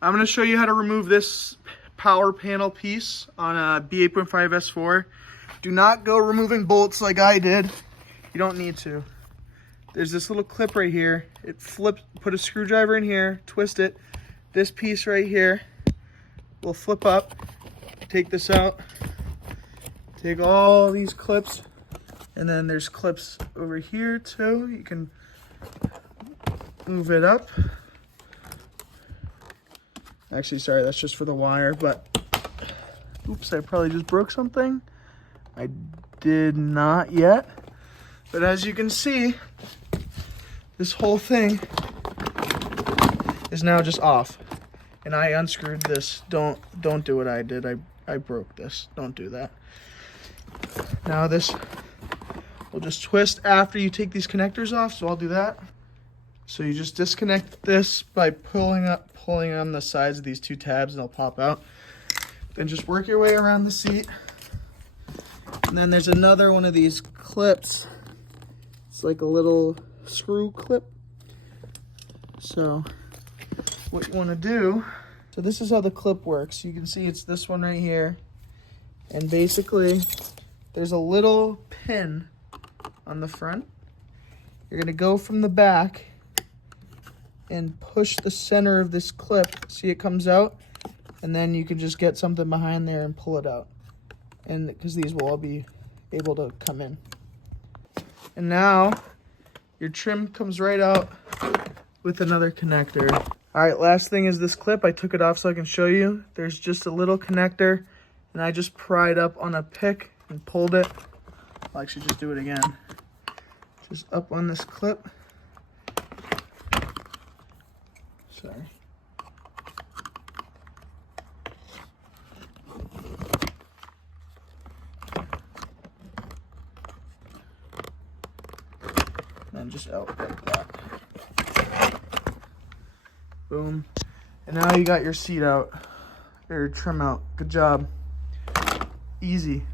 I'm going to show you how to remove this power panel piece on a B8.5 S4. Do not go removing bolts like I did. You don't need to. There's this little clip right here. It flips, put a screwdriver in here, twist it. This piece right here will flip up. Take this out. Take all these clips. And then there's clips over here too. You can move it up. Actually, sorry, that's just for the wire, but oops, I probably just broke something. I did not yet. But as you can see, this whole thing is now just off. And I unscrewed this. Don't do what I did. I broke this. Don't do that. Now this will just twist after you take these connectors off, so I'll do that. So you just disconnect this by pulling on the sides of these two tabs and they'll pop out. Then just work your way around the seat. And then there's another one of these clips. It's like a little screw clip. So what you want to do, so this is how the clip works. You can see it's this one right here. And basically there's a little pin on the front. You're going to go from the back and push the center of this clip. See, it comes out, and then you can just get something behind there and pull it out. And because these will all be able to come in. And now your trim comes right out with another connector. All right, last thing is this clip. I took it off so I can show you. There's just a little connector, and I just pried up on a pick and pulled it. I'll actually just do it again. Just up on this clip. Sorry. And just out like that. Boom. And now you got your seat out, or your trim out. Good job. Easy.